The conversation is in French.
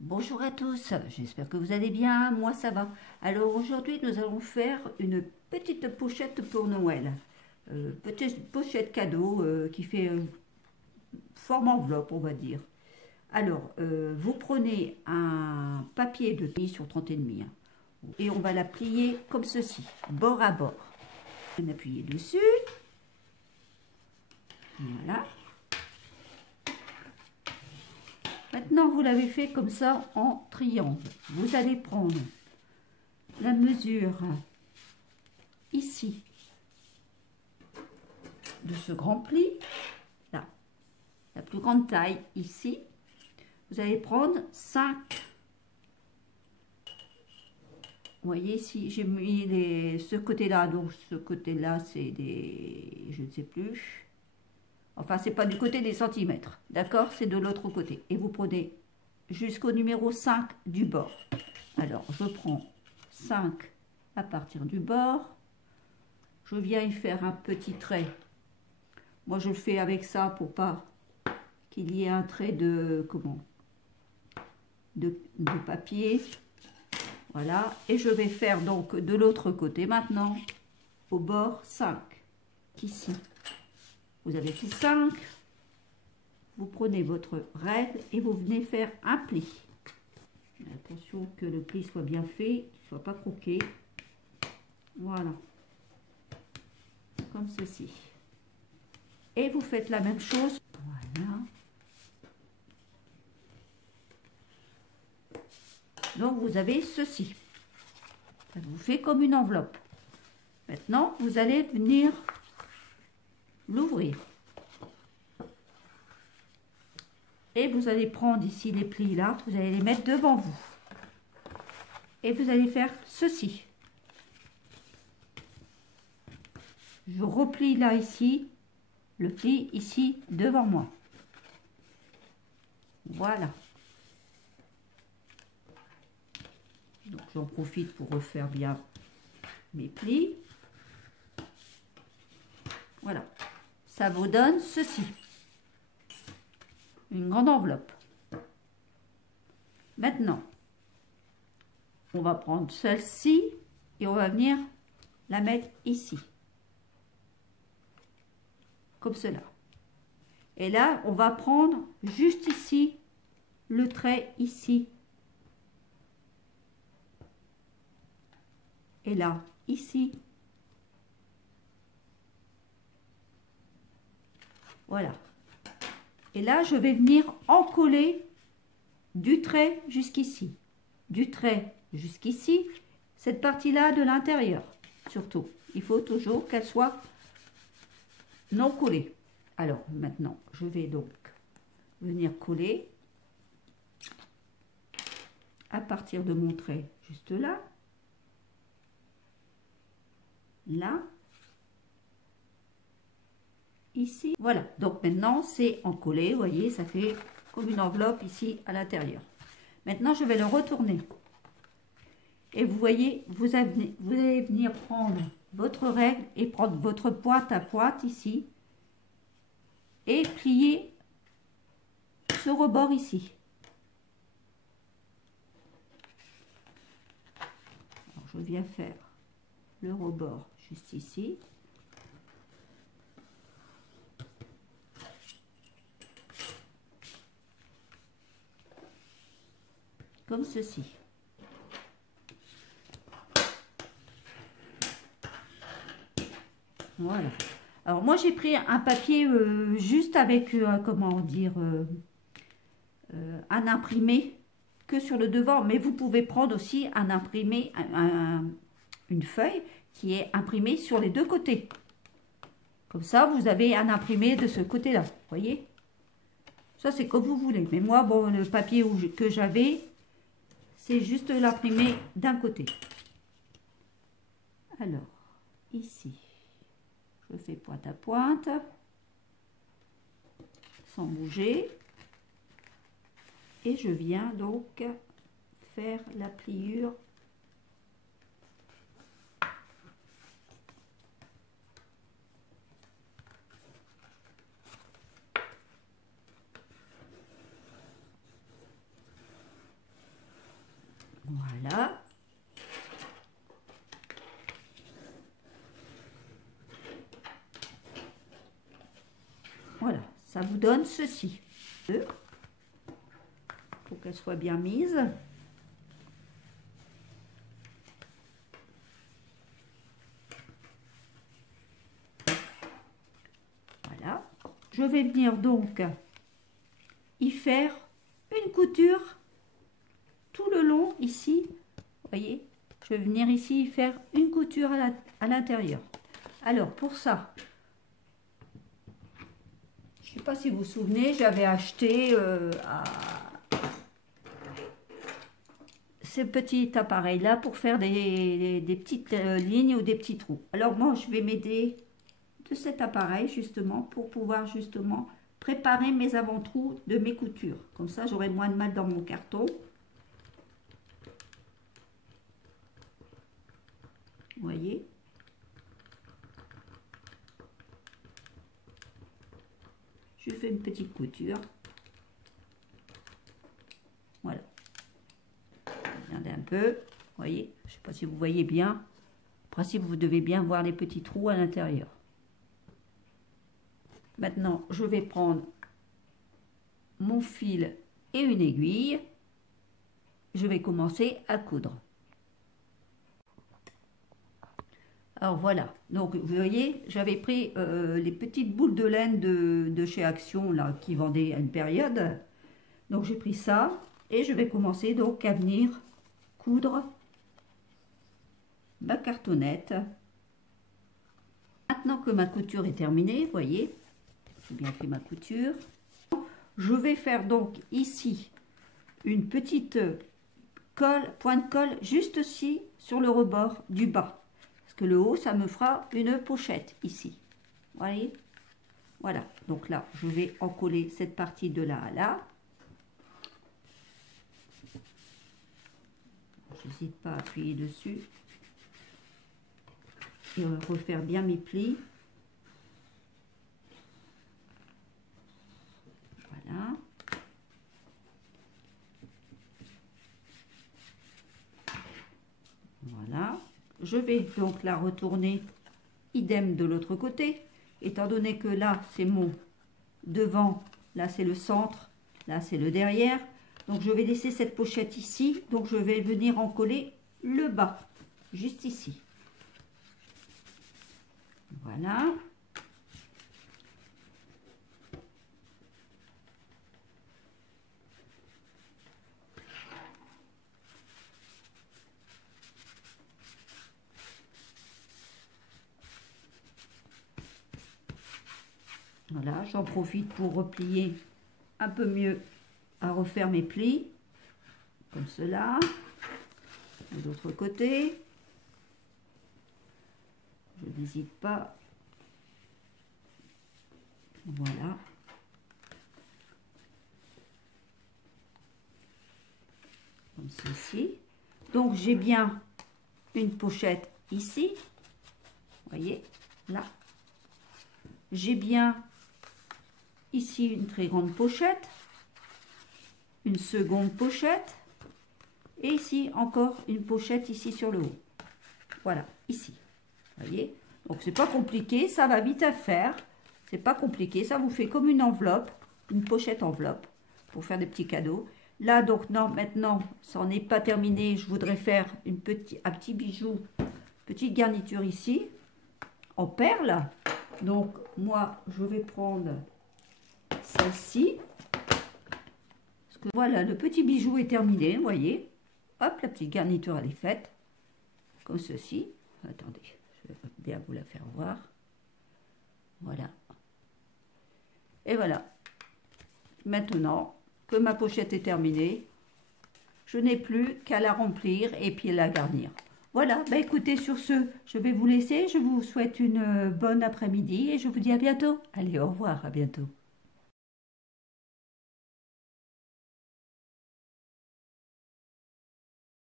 Bonjour à tous, j'espère que vous allez bien, moi ça va. Alors aujourd'hui nous allons faire une petite pochette pour Noël. Petite pochette cadeau qui fait forme enveloppe on va dire. Alors vous prenez un papier de plier sur 30,5 et on va la plier comme ceci, bord à bord. On appuie dessus, voilà. Maintenant vous l'avez fait comme ça en triangle. Vous allez prendre la mesure ici de ce grand pli, là, la plus grande taille ici, vous allez prendre 5. Vous voyez ici, j'ai mis ce côté-là, donc ce côté-là, c'est des, je ne sais plus, enfin, c'est pas du côté des centimètres, d'accord? C'est de l'autre côté. Et vous prenez jusqu'au numéro 5 du bord. Alors, je prends 5 à partir du bord, je viens y faire un petit trait. Moi, je le fais avec ça pour pas qu'il y ait un trait de, comment, de papier. Voilà, et je vais faire donc de l'autre côté maintenant, au bord 5, ici. Vous avez fait 5, vous prenez votre règle et vous venez faire un pli. Attention que le pli soit bien fait, qu'il ne soit pas croqué. Voilà, comme ceci. Et vous faites la même chose. Voilà. Donc vous avez ceci. Ça vous fait comme une enveloppe. Maintenant, vous allez venir l'ouvrir. Et vous allez prendre ici les plis là, vous allez les mettre devant vous. Et vous allez faire ceci. Je replie là ici, le pli ici devant moi. Voilà. Donc j'en profite pour refaire bien mes plis. Voilà. Ça vous donne ceci. Une grande enveloppe. Maintenant, on va prendre celle-ci et on va venir la mettre ici. Comme cela. Et là, on va prendre juste ici, le trait ici. Et là, ici. Voilà. Et là, je vais venir encoller du trait jusqu'ici. Du trait jusqu'ici, cette partie-là de l'intérieur, surtout. Il faut toujours qu'elle soit non collée. Alors, maintenant, je vais donc venir coller à partir de mon trait juste là. Là. Ici, voilà. Donc maintenant, c'est encollé. Vous voyez, ça fait comme une enveloppe ici à l'intérieur. Maintenant, je vais le retourner. Et vous voyez, vous allez venir prendre votre règle et prendre votre pointe à pointe ici et plier ce rebord ici. Alors, je viens faire le rebord juste ici. Comme ceci. Voilà. Alors moi j'ai pris un papier juste avec, comment dire, un imprimé que sur le devant. Mais vous pouvez prendre aussi un imprimé, une feuille qui est imprimée sur les deux côtés. Comme ça vous avez un imprimé de ce côté-là. Vous voyez? Ça c'est comme vous voulez. Mais moi, bon, le papier que j'avais, c'est juste l'imprimé d'un côté. Alors, ici. Je fais pointe à pointe, sans bouger. Et je viens donc faire la pliure. Voilà, ça vous donne ceci. Pour qu'elle soit bien mise. Voilà. Je vais venir donc y faire une couture tout le long ici. Vous voyez, je vais venir ici y faire une couture à l'intérieur. Alors pour ça, je ne sais pas si vous vous souvenez, j'avais acheté ce petit appareil là pour faire des petites lignes ou des petits trous. Alors moi je vais m'aider de cet appareil justement pour pouvoir justement préparer mes avant-trous de mes coutures. Comme ça j'aurai moins de mal dans mon carton. Vous voyez, je fais une petite couture. Voilà. Regardez un peu. Vous voyez, je ne sais pas si vous voyez bien. En principe, vous devez bien voir les petits trous à l'intérieur. Maintenant, je vais prendre mon fil et une aiguille. Je vais commencer à coudre. Alors voilà, donc vous voyez, j'avais pris les petites boules de laine de chez Action, là, qui vendaient à une période. Donc j'ai pris ça, et je vais commencer donc à venir coudre ma cartonnette. Maintenant que ma couture est terminée, vous voyez, j'ai bien fait ma couture. Je vais faire donc ici une petite colle, point de colle, juste ici, sur le rebord du bas. Que le haut, ça me fera une pochette ici. Vous voyez? Voilà. Donc là, je vais encoller cette partie de là à là. J'hésite pas à appuyer dessus. Et refaire bien mes plis. Voilà. Voilà. Je vais donc la retourner idem de l'autre côté, étant donné que là c'est mon devant, là c'est le centre, là c'est le derrière. Donc je vais laisser cette pochette ici, donc je vais venir en coller le bas, juste ici. Voilà. Voilà, j'en profite pour replier un peu mieux, à refaire mes plis, comme cela. De l'autre côté, je n'hésite pas. Voilà. Comme ceci. Donc j'ai bien une pochette ici. Vous voyez, là. J'ai bien ici une très grande pochette, une seconde pochette, et ici encore une pochette ici sur le haut. Voilà, ici. Vous voyez? Donc c'est pas compliqué, ça va vite à faire. C'est pas compliqué, ça vous fait comme une enveloppe, une pochette enveloppe, pour faire des petits cadeaux. Là, donc non, maintenant, ça n'est pas terminé. Je voudrais faire un petit bijou, petite garniture ici, en perles. Donc, moi, je vais prendre celle-ci. Voilà, le petit bijou est terminé, vous voyez. Hop, la petite garniture, elle est faite. Comme ceci. Attendez, je vais bien vous la faire voir. Voilà. Et voilà. Maintenant que ma pochette est terminée, je n'ai plus qu'à la remplir et puis la garnir. Voilà, bah écoutez, sur ce, je vais vous laisser. Je vous souhaite une bonne après-midi et je vous dis à bientôt. Allez, au revoir, à bientôt.